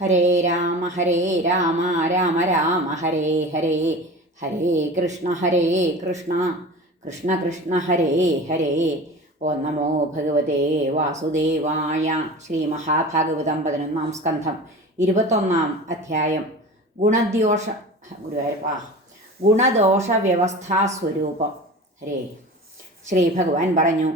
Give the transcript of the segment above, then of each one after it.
ഹരേ രാമ ഹരേ രാമ രാമ രാമ ഹരേ ഹരേ ഹരേ കൃഷ്ണ ഹരേ കൃഷ്ണ കൃഷ്ണ കൃഷ്ണ ഹരേ ഹരേ. ഓ നമോ ഭഗവതേ വാസുദേവായ ശ്രീ മഹാഭാഗവതം പതിനൊന്നാം സ്കന്ധം ഇരുപത്തൊന്നാം അധ്യായം. ഗുണദ്യോഷ ഗുരുവായൂരപ്പ ഗുണദോഷ വ്യവസ്ഥാ സ്വരൂപം. ഹരേ. ശ്രീ ഭഗവാൻ പറഞ്ഞു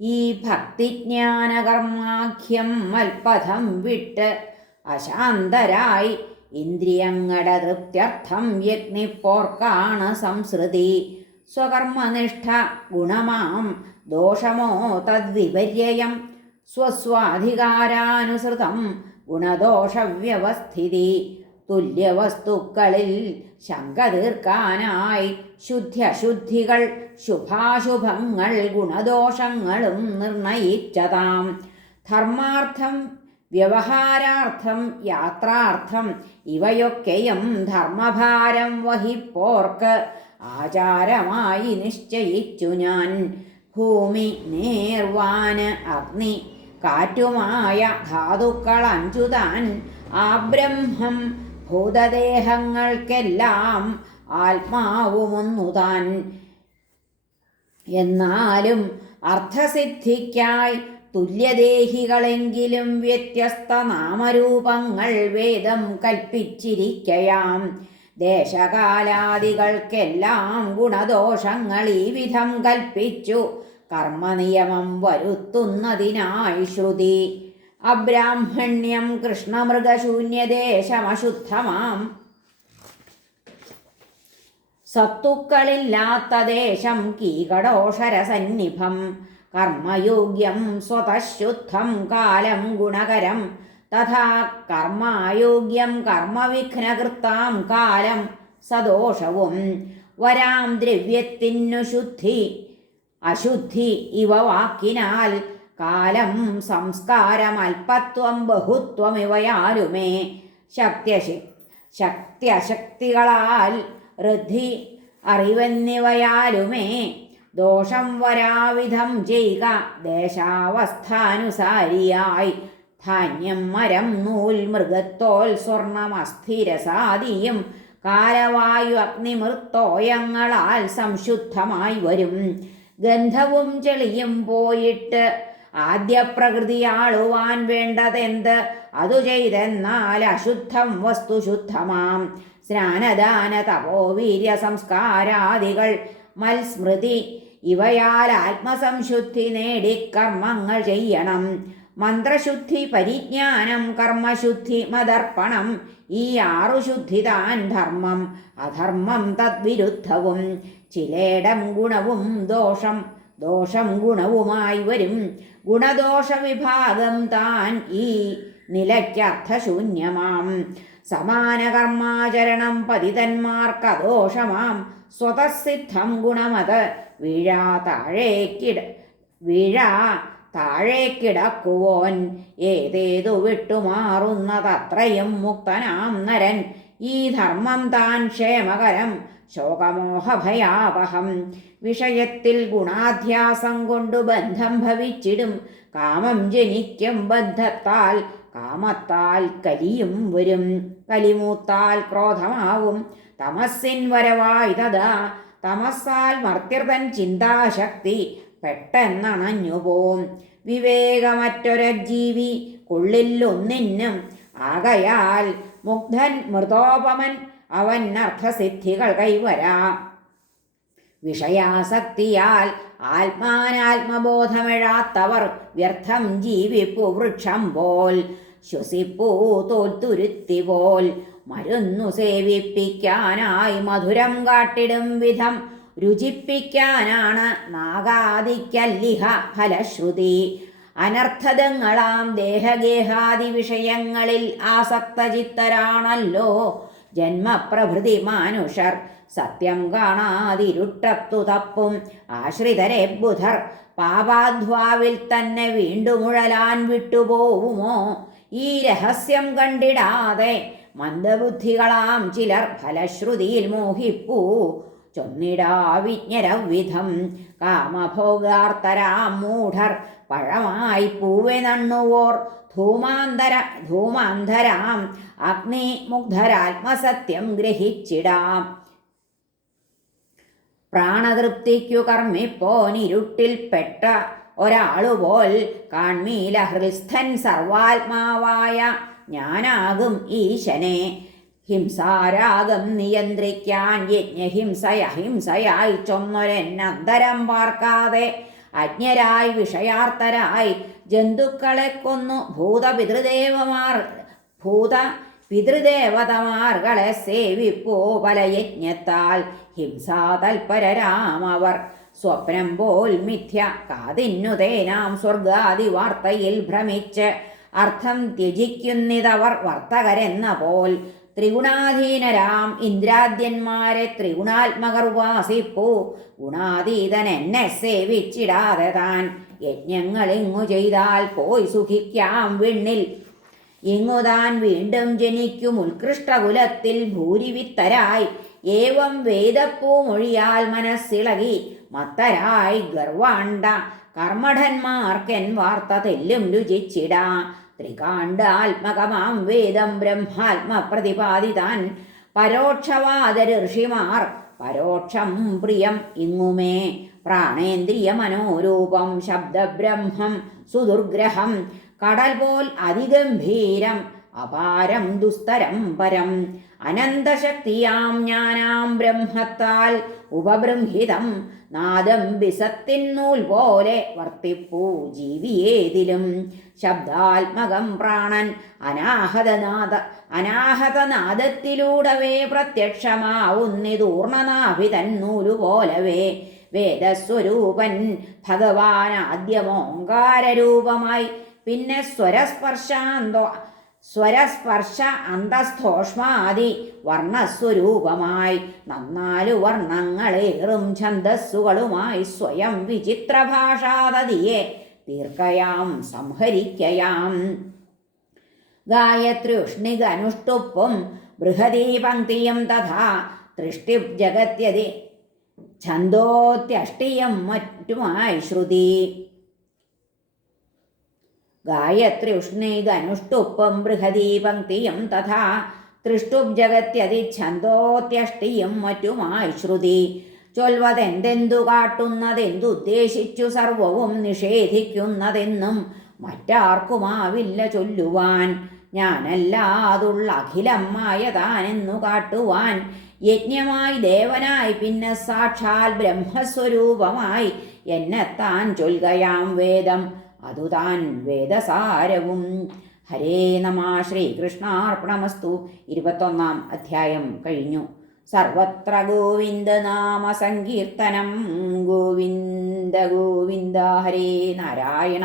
ഈ ഭക്തിജ്ഞാനകർമാഖ്യം മൽപഥം വിട്ട് അശാന്തരായി. ഇന്ദ്രിയങ്ങളുടെ തൃപ്ത്യർത്ഥം യജ്ഞിപ്പോർക്കാണ് സംസൃതി സ്വകർമ്മനിഷ്ഠ ഗുണമാം ദോഷമോ തദ്വിപര്യം സ്വസ്വാധികാരാനുസൃതം ഗുണദോഷവ്യവസ്ഥിതി. തുല്യവസ്തുക്കളിൽ ശങ്ക തീർക്കാനായി ശുദ്ധ്യശുദ്ധികൾ ശുഭാശുഭങ്ങൾ ഗുണദോഷങ്ങളും നിർണയിച്ചതാം. ധർമാർത്ഥം വ്യവഹാരാർത്ഥം യാത്രാർത്ഥം ഇവയൊക്കെയും ധർമ്മഭാരം വഹിപ്പോർക്ക് ആചാരമായി നിശ്ചയിച്ചു ഞാൻ. ഭൂമി നേർവാന് അഗ്നി കാറ്റുമായ ധാതുക്കൾ അഞ്ചുതാൻ ആ ബ്രഹ്മം ഭൂതദേഹങ്ങൾക്കെല്ലാം ആത്മാവുമൊന്നുതാൻ. എന്നാലും അർത്ഥസിദ്ധിക്കായി തുല്യദേഹികളെങ്കിലും വ്യത്യസ്ത നാമരൂപങ്ങൾ വേദം കൽപ്പിച്ചിരിക്കയാം. ദേശകാലാദികൾക്കെല്ലാം ഗുണദോഷങ്ങൾ ഈ വിധം കൽപ്പിച്ചു. കർമ്മനിയമം വരുത്തുന്നതിനായി ശ്രുതി. അബ്രാഹ്മണ്യം കൃഷ്ണമൃഗശൂന്യദേശമശുദ്ധമാം. സത്തുക്കളില്ലാത്ത ദേശം കീകടോഷരസന്നിഭം. കർമ്മയോഗ്യം സ്വതശുദ്ധം കാലം ഗുണകരം. തഥാ കർമായോഗ്യം കർമ്മവിഘ്നകൃത്താം കാലം സദോഷവും. വരാം ദ്രവ്യത്തിനു ശുദ്ധി. അശുദ്ധി ഇവ വാക്കിനാൽ കാലം സംസ്കാരം അല്പത്വം ബഹുത്വം ഇവയാലുമേ. ശക്ത്യശി ശക്തിയശക്തികളാൽ ഋദ്ധി അറിവെന്നിവയാലുമേ. ദോഷം വരാവിധം ചെയ്യുക. ദേശാവസ്ഥാനുസാരിയായി. ധാന്യം മരം നൂൽ മൃഗത്തോൽ സ്വർണം അസ്ഥിരസാദിയും കാലവായു അഗ്നിമൃത്തോയങ്ങളാൽ സംശുദ്ധമായി വരും. ഗന്ധവും ചെളിയും പോയിട്ട് ആദ്യ പ്രകൃതിയാളുവാൻ വേണ്ടതെന്ത്? അതു ചെയ്തെന്നാൽ അശുദ്ധം വസ്തു ശുദ്ധമാം. സ്നാനദാന തപോവീര്യ സംസ്കാരാദികൾ. മൽസ്മൃതി ഇവയാൽ ആത്മസംശുദ്ധി നേടി കർമ്മങ്ങൾ ചെയ്യണം. മന്ത്രശുദ്ധി പരിജ്ഞാനം കർമ്മശുദ്ധി മതർപ്പണം ഈ ആറു ശുദ്ധി താൻ ധർമ്മം. അധർമ്മം തദ്വിരുദ്ധവും. ചിലേടം ഗുണവും ദോഷം ദോഷം ഗുണവുമായി വരും. ഗുണദോഷ വിഭാഗം താൻ ഈ നിലയ്ക്കർത്ഥശൂന്യമാം സമാനകർമാചരണം പതിതന്മാർക്കദോഷമാം. സ്വതസിദ്ധം ഗുണമത് വീഴാ താഴേക്കിട വീഴാ താഴേക്കിടക്കുവോൻ ഏതേതു വിട്ടുമാറുന്നതത്രയും മുക്തനാം നരൻ. ഈ ധർമ്മം താൻ ക്ഷേമകരം ശോകമോഹഭയാവഹം വിഷയത്തിൽ ഗുണാധ്യാസം കൊണ്ടു ബന്ധം ഭവിച്ചിടും. കാമം ജനിക്കും ബന്ധത്താൽ കാമത്താൽ കലിയും വരും. കലിമൂത്താൽ ക്രോധമാവും. തമസ്സിൻ വരവായി തഥാ തമസ്സാൽ മർത്യർതൻ ചിന്താശക്തി പെട്ടെന്നണഞ്ഞുപോം വിവേകമറ്റൊരജീവി കൊള്ളില്ലൊന്നിനും ആകയാൽ മുഗ്ധൻ മൃതോപമൻ അവൻ അർത്ഥസിദ്ധികൾ കൈവരാ. വിഷയാസക്തിയാൽ ആത്മാനാത്മബോധമെഴാത്തവർ വ്യർത്ഥം ജീവിപ്പു വൃക്ഷം പോൽ ശ്വസിപ്പൂ തോൽത്തുരുത്തി പോൽ മരുന്നു സേവിപ്പിക്കാനായി മധുരം കാട്ടിടും വിധം രുചിപ്പിക്കാനാണ് നാഗാദിക്കല്ലിഹ ഫലശ്രുതി. അനർത്ഥതങ്ങളാം ദേഹഗേഹാദി വിഷയങ്ങളിൽ ആസക്തചിത്തരാണല്ലോ ജന്മപ്രഭൃതി മാനുഷർ. സത്യം കാണാതിരുട്ടത്തു തപ്പും ആശ്രിതരെ ബുധർ. പാപാധ്വാവിൽ തന്നെ വീണ്ടുമുഴലാൻ വിട്ടുപോവുമോ? ഈ രഹസ്യം കണ്ടിടാതെ മന്ദബുദ്ധികളാം ചിലർ ഫലശ്രുതിയിൽ മോഹിപ്പൂ. ചൊന്നിടാവിജ്ഞരവിധം കാമഭോഗാർത്തരാം മൂഢർ പഴമായി പൂവെ നണ്ണുവോർ. ധൂമാന്തര ധൂമാന്തരാം അഗ്നിമുഗ്ധരാത്മസത്യം ഗ്രഹിച്ചിടാം. പ്രാണതൃപ്തിക്കു കർമ്മിപ്പോനിരുട്ടിൽ പെട്ട ഒരാളുപോൽ കാൺമീല ഹൃസ്ഥൻ സർവാത്മാവായ ഞാനാകും ഈശനെ. ഹിംസാരാഗം നിയന്ത്രിക്കാൻ യജ്ഞഹിംസയ ഹിംസയായി ചൊന്നൊരെന്നന്തരം പാർക്കാതെ അജ്ഞരായി വിഷയാർത്ഥരായി ജന്തുക്കളെ കൊന്നു ഭൂതപിതൃദേവമാർ ഭൂത പിതൃദേവതമാർകളെ സേവിപ്പോ പല യജ്ഞത്താൽ. ഹിംസാതൽപരരാമവർ സ്വപ്നം പോൽ മിഥ്യ കാതിന്നുതേനാം സ്വർഗാദി വാർത്തയിൽ ഭ്രമിച്ച് അർത്ഥം ത്യജിക്കുന്നിതവർ വർത്തകരെന്ന പോൽ ത്രിഗുണാധീനരാം ഇന്ദ്രാദ്യന്മാരെ ത്രിഗുണാത്മകർ ഉപാസിപ്പൂ. ഗുണാതീതൻ എന്നെ സേവിച്ചിടാതെ താൻ യജ്ഞങ്ങൾ ഇങ്ങു ചെയ്താൽ പോയി സുഖിക്കാം വിണ്ണിൽ. ഇങ്ങുതാൻ വീണ്ടും ജനിക്കും ഉത്കൃഷ്ടകുലത്തിൽ ഭൂരിവിത്തരായി. ഏവം വേദപ്പൂമൊഴിയാൽ മനസ്സിളകി മത്തരായി ഗർവാണ്ട. കർമ്മഠന്മാർക്കെൻ വാർത്ത തെല്ലും രുചിച്ചിടാ. ത്രികാണ്ഡാത്മകമാം വേദം ബ്രഹ്മാത്മ പ്രതിപാദിതാൻ പരോക്ഷവാദ ഋഷിമാർ പരോക്ഷം പ്രിയം ഇങ്ങുമേ. പ്രാണേന്ദ്രിയ മനോരൂപം ശബ്ദബ്രഹ്മം സുദുർഗ്രഹം കടൽ പോൽ അതിഗംഭീരം അപാരം ദുസ്തരം പരം. അനന്തശക്തിയാം ഞാനാം ബ്രഹ്മത്താൽ ഉപബൃംഹിതം. നാദം വിസത്തിന്നൂൽ പോലെ വർത്തിപ്പൂ ജീവിയേതിലും. ശബ്ദാത്മകം പ്രാണൻ അനാഹതനാദ അനാഹതനാദത്തിലൂടവേ പ്രത്യക്ഷമാവുന്നിതൂർണനാഭിതൻ പോലവേ വേദസ്വരൂപൻ ഭഗവാൻ ആദ്യമോങ്കാരൂപമായി പിന്നെ സ്വരസ്പർശാന്തോ സ്വരസ്പർശ അന്തസ്ഥോഷ്മാദി വർണസ്വരൂപമായി. നന്നാലു വർണങ്ങളേറും ഛന്ദസ്സുകളുമായി സ്വയം വിചിത്രഭാഷാതതിയെ തീർക്കയാം സംഹരിക്കയാം. ഗായത്രിയുഷ്ണികനുഷ്ടുപ്പും ബൃഹദീ ബൃഹദീപന്തിയും തഥാ തൃഷ്ടി ജഗത്യതി ഛന്തോത്യഷ്ടിയും മറ്റുമായി ശ്രുതി. ഗായത്രി ഉഷ്ണീകനുഷ്ടുപ്പും ബൃഹദീ പങ്ക്തിയും തഥാ തൃഷ്ടും ജഗത്യതി ഛന്തോത്യഷ്ടിയും മറ്റുമായി ശ്രുതി. ചൊൽവതെന്തെന്തു കാട്ടുന്നതെന്തുദ്ദേശിച്ചു സർവവും നിഷേധിക്കുന്നതെന്നും മറ്റാർക്കുമാവില്ല ചൊല്ലുവാൻ. ഞാനല്ലാതുള്ള അഖിലം താനെന്നു കാട്ടുവാൻ. യജ്ഞമായി ദേവനായി പിന്നെ സാക്ഷാൽ ബ്രഹ്മസ്വരൂപമായി എന്നെത്താൻ ചൊൽകയാം വേദം. അതുതാൻ വേദസാരവും. ഹരേ നമ ശ്രീകൃഷ്ണാർപ്പണമസ്തു. ഇരുപത്തൊന്നാം അധ്യായം കഴിഞ്ഞു. സർവത്ര ഗോവിന്ദ നാമ സങ്കീർത്തനം. ഗോവിന്ദ ഗോവിന്ദ ഹരേ നാരായണ.